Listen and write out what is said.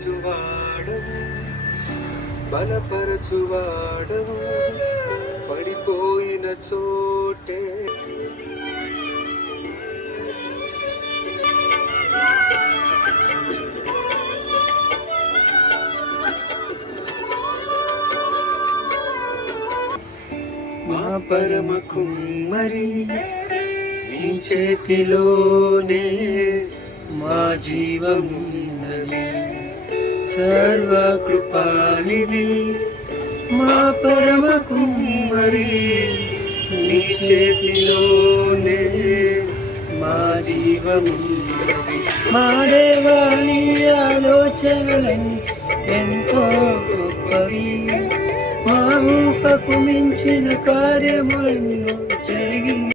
ఓదార్చువాడవు బలపరచువాడవు పడిపోయిన చోటే మా పరమ కుమ్మరి నీ చేతిలోనే మా జీవమున్నది సర్వకృపానిధి మా పరమ కుమ్మరి నీ చేతిలోనే మా జీవమున్నది మా దేవాని ఆలోచనలను ఎంతో గొప్పవి మా ఊహకు మించిన కార్యములను జరిగింది